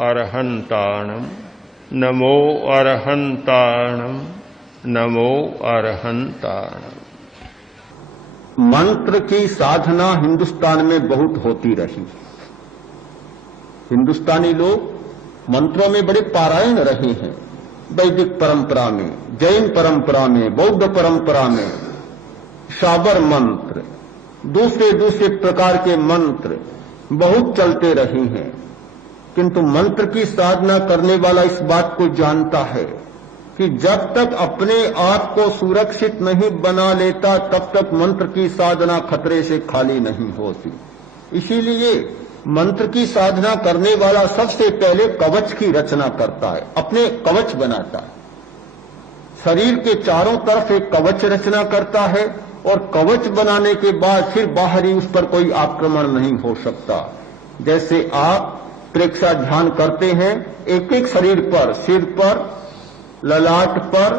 अरहन्ताणम् नमो अरहन्ताणम् नमो अरहन्ताणम्। मंत्र की साधना हिंदुस्तान में बहुत होती रही। हिंदुस्तानी लोग मंत्रों में बड़े पारायण रहे हैं। वैदिक परंपरा में, जैन परंपरा में, बौद्ध परंपरा में शाबर मंत्र, दूसरे दूसरे प्रकार के मंत्र बहुत चलते रहे हैं। किंतु मंत्र की साधना करने वाला इस बात को जानता है कि जब तक अपने आप को सुरक्षित नहीं बना लेता तब तक मंत्र की साधना खतरे से खाली नहीं होती। इसीलिए मंत्र की साधना करने वाला सबसे पहले कवच की रचना करता है, अपने कवच बनाता है। शरीर के चारों तरफ एक कवच रचना करता है और कवच बनाने के बाद फिर बाहरी उस पर कोई आक्रमण नहीं हो सकता। जैसे आप प्रेक्षा ध्यान करते हैं, एक एक शरीर पर, सिर पर, ललाट पर,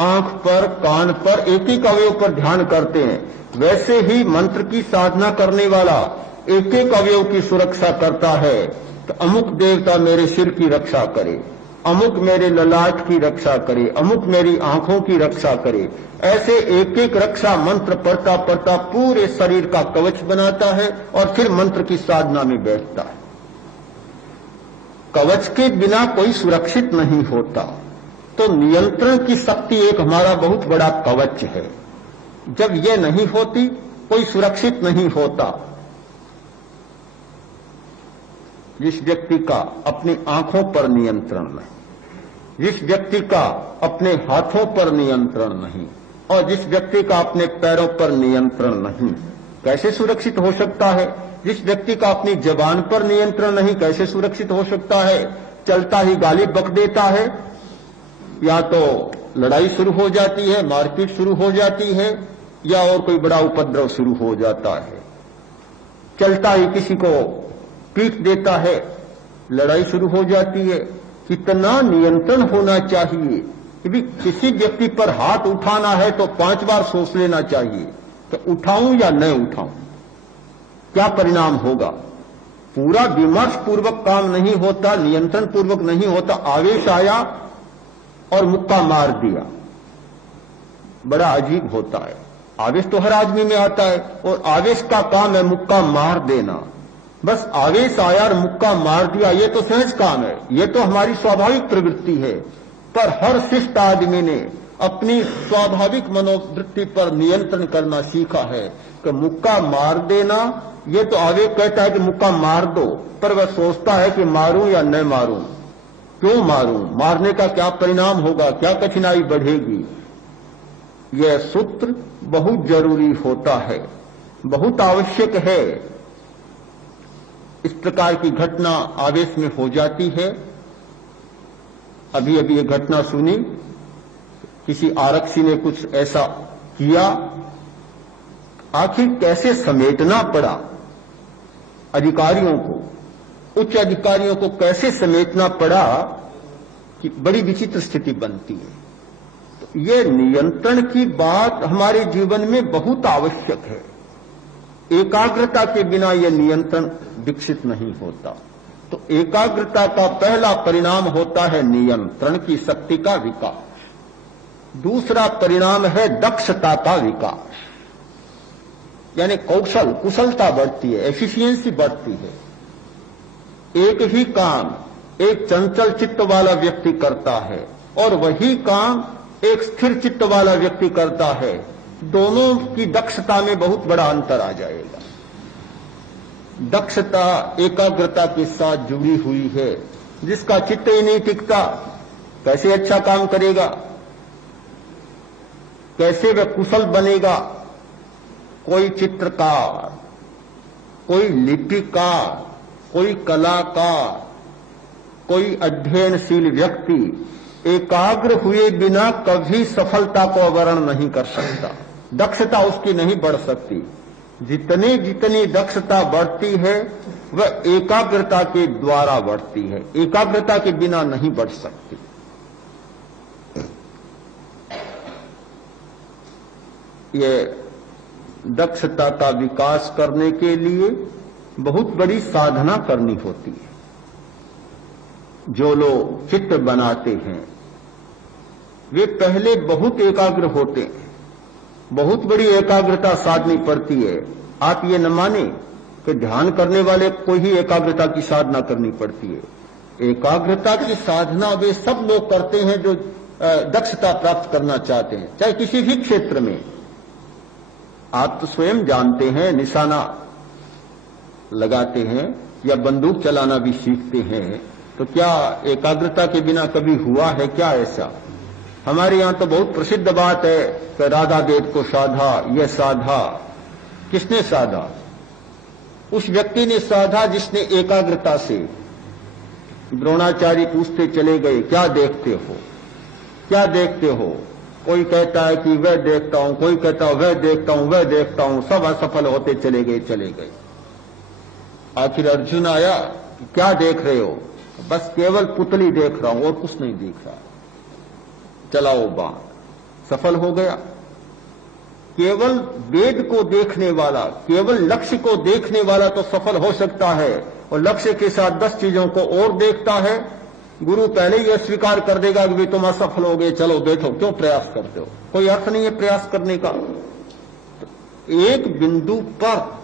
आंख पर, कान पर, एक एक अवयव पर ध्यान करते हैं, वैसे ही मंत्र की साधना करने वाला एक एक अवयव की सुरक्षा करता है। तो अमुक देवता मेरे सिर की रक्षा करे, अमुक मेरे ललाट की रक्षा करे, अमुक मेरी आंखों की रक्षा करे। ऐसे एक एक रक्षा मंत्र पढ़ता पढ़ता पूरे शरीर का कवच बनाता है और फिर मंत्र की साधना में बैठता है। कवच के बिना कोई सुरक्षित नहीं होता। तो नियंत्रण की शक्ति एक हमारा बहुत बड़ा कवच है। जब ये नहीं होती कोई सुरक्षित नहीं होता। जिस व्यक्ति का अपनी आंखों पर नियंत्रण नहीं, जिस व्यक्ति का अपने हाथों पर नियंत्रण नहीं और जिस व्यक्ति का अपने पैरों पर नियंत्रण नहीं, कैसे सुरक्षित हो सकता है? जिस व्यक्ति का अपनी जबान पर नियंत्रण नहीं, कैसे सुरक्षित हो सकता है? चलता ही गाली बक देता है, या तो लड़ाई शुरू हो जाती है, मारपीट शुरू हो जाती है, या और कोई बड़ा उपद्रव शुरू हो जाता है। चलता ही किसी को पीट देता है, लड़ाई शुरू हो जाती है। कितना नियंत्रण होना चाहिए कि भी किसी व्यक्ति पर हाथ उठाना है तो 5 बार सोच लेना चाहिए कि उठाऊं या न उठाऊं, क्या परिणाम होगा। पूरा विमर्श पूर्वक काम नहीं होता, नियंत्रण पूर्वक नहीं होता। आवेश आया और मुक्का मार दिया, बड़ा अजीब होता है। आवेश तो हर आदमी में आता है और आवेश का काम है मुक्का मार देना। बस आवेश आया और मुक्का मार दिया, ये तो सहज काम है, ये तो हमारी स्वाभाविक प्रवृत्ति है। पर हर शिष्ट आदमी ने अपनी स्वाभाविक मनोवृत्ति पर नियंत्रण करना सीखा है कि मुक्का मार देना, ये तो आवेश कहता है कि मुक्का मार दो, पर वह सोचता है कि मारूं या न मारूं, क्यों मारूं, मारने का क्या परिणाम होगा, क्या कठिनाई बढ़ेगी। यह सूत्र बहुत जरूरी होता है, बहुत आवश्यक है। इस प्रकार की घटना आवेश में हो जाती है। अभी अभी ये घटना सुनी, किसी आरक्षी ने कुछ ऐसा किया, आखिर कैसे समेटना पड़ा अधिकारियों को, उच्च अधिकारियों को कैसे समेटना पड़ा कि बड़ी विचित्र स्थिति बनती है। तो ये नियंत्रण की बात हमारे जीवन में बहुत आवश्यक है। एकाग्रता के बिना यह नियंत्रण विकसित नहीं होता। तो एकाग्रता का पहला परिणाम होता है नियंत्रण की शक्ति का विकास। दूसरा परिणाम है दक्षता का विकास, यानी कुशलता बढ़ती है, एफिशिएंसी बढ़ती है। एक ही काम एक चंचल चित्त वाला व्यक्ति करता है और वही काम एक स्थिर चित्त वाला व्यक्ति करता है। दोनों की दक्षता में बहुत बड़ा अंतर आ जाएगा। दक्षता एकाग्रता के साथ जुड़ी हुई है। जिसका चित्त ही नहीं टिकता, कैसे अच्छा काम करेगा, कैसे वह कुशल बनेगा। कोई चित्रकार, कोई लिपिकार, कोई कलाकार, कोई अध्ययनशील व्यक्ति एकाग्र हुए बिना कभी सफलता को अवर्ण नहीं कर सकता। दक्षता उसकी नहीं बढ़ सकती। जितनी जितनी दक्षता बढ़ती है वह एकाग्रता के द्वारा बढ़ती है, एकाग्रता के बिना नहीं बढ़ सकती। ये दक्षता का विकास करने के लिए बहुत बड़ी साधना करनी होती है। जो लोग चित्र बनाते हैं वे पहले बहुत एकाग्र होते हैं, बहुत बड़ी एकाग्रता साधनी पड़ती है। आप ये न माने कि ध्यान करने वाले को ही एकाग्रता की साधना करनी पड़ती है। एकाग्रता की साधना वे सब लोग करते हैं जो दक्षता प्राप्त करना चाहते हैं, चाहे किसी भी क्षेत्र में। आप तो स्वयं जानते हैं, निशाना लगाते हैं या बंदूक चलाना भी सीखते हैं, तो क्या एकाग्रता के बिना कभी हुआ है क्या ऐसा? हमारे यहां तो बहुत प्रसिद्ध बात है कि राधा देव को साधा, यह साधा। किसने साधा? उस व्यक्ति ने साधा जिसने एकाग्रता से। द्रोणाचार्य पूछते चले गए, क्या देखते हो, क्या देखते हो? कोई कहता है कि वह देखता हूं, कोई कहता है वह देखता हूं, वह देखता हूं। सब असफल होते चले गए। आखिर अर्जुन आया, क्या देख रहे हो? बस केवल पुतली देख रहा हूं और कुछ नहीं दिख रहा। चलाओ बाण। सफल हो गया। केवल वेद को देखने वाला, केवल लक्ष्य को देखने वाला तो सफल हो सकता है, और लक्ष्य के साथ 10 चीजों को और देखता है, गुरु पहले ही स्वीकार कर देगा कि तुम असफल हो गए, चलो बैठो, क्यों प्रयास करते हो? कोई अर्थ नहीं है प्रयास करने का। तो एक बिंदु पर,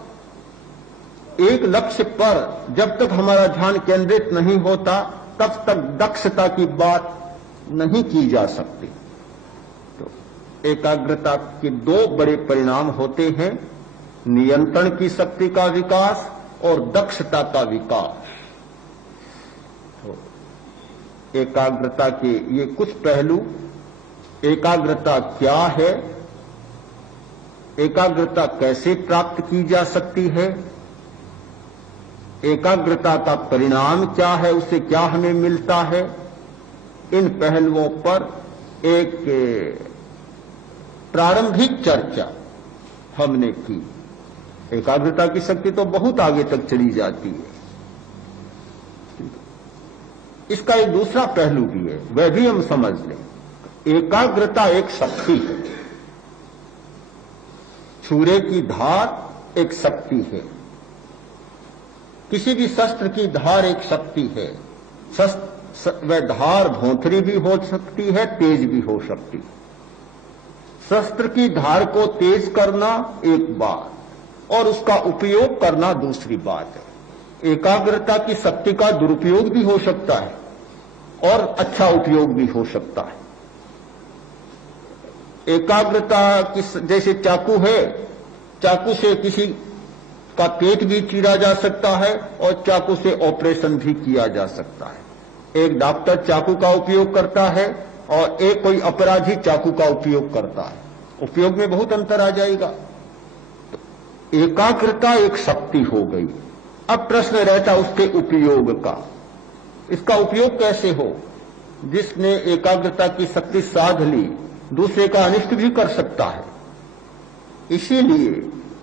एक लक्ष्य पर जब तक हमारा ध्यान केंद्रित नहीं होता तब तक दक्षता की बात नहीं की जा सकती। तो एकाग्रता के 2 बड़े परिणाम होते हैं, नियंत्रण की शक्ति का विकास और दक्षता का विकास। तो एकाग्रता के ये कुछ पहलू। एकाग्रता क्या है, एकाग्रता कैसे प्राप्त की जा सकती है, एकाग्रता का परिणाम क्या है, उससे क्या हमें मिलता है, इन पहलुओं पर एक प्रारंभिक चर्चा हमने की। एकाग्रता की शक्ति तो बहुत आगे तक चली जाती है। इसका एक दूसरा पहलू भी है, वह भी हम समझ लें। एकाग्रता एक शक्ति है, छुरे की धार एक शक्ति है, किसी भी शस्त्र की धार एक शक्ति है। वह धार भौंथरी भी हो सकती है, तेज भी हो सकती है। शस्त्र की धार को तेज करना एक बात और उसका उपयोग करना दूसरी बात है। एकाग्रता की शक्ति का दुरुपयोग भी हो सकता है और अच्छा उपयोग भी हो सकता है। एकाग्रता की जैसे चाकू है, चाकू से किसी का पेट भी चीरा जा सकता है और चाकू से ऑपरेशन भी किया जा सकता है। एक डॉक्टर चाकू का उपयोग करता है और एक कोई अपराधी चाकू का उपयोग करता है, उपयोग में बहुत अंतर आ जाएगा। तो एकाग्रता एक शक्ति हो गई। अब प्रश्न रहता उसके उपयोग का। इसका उपयोग कैसे हो? जिसने एकाग्रता की शक्ति साध ली दूसरे का अनिष्ट भी कर सकता है। इसीलिए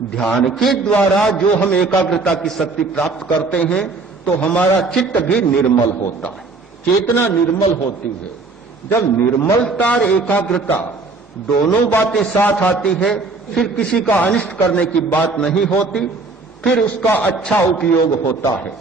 ध्यान के द्वारा जो हम एकाग्रता की शक्ति प्राप्त करते हैं तो हमारा चित्त भी निर्मल होता है, चेतना निर्मल होती है। जब निर्मलता और एकाग्रता दोनों बातें साथ आती है, फिर किसी का अनिष्ट करने की बात नहीं होती, फिर उसका अच्छा उपयोग होता है।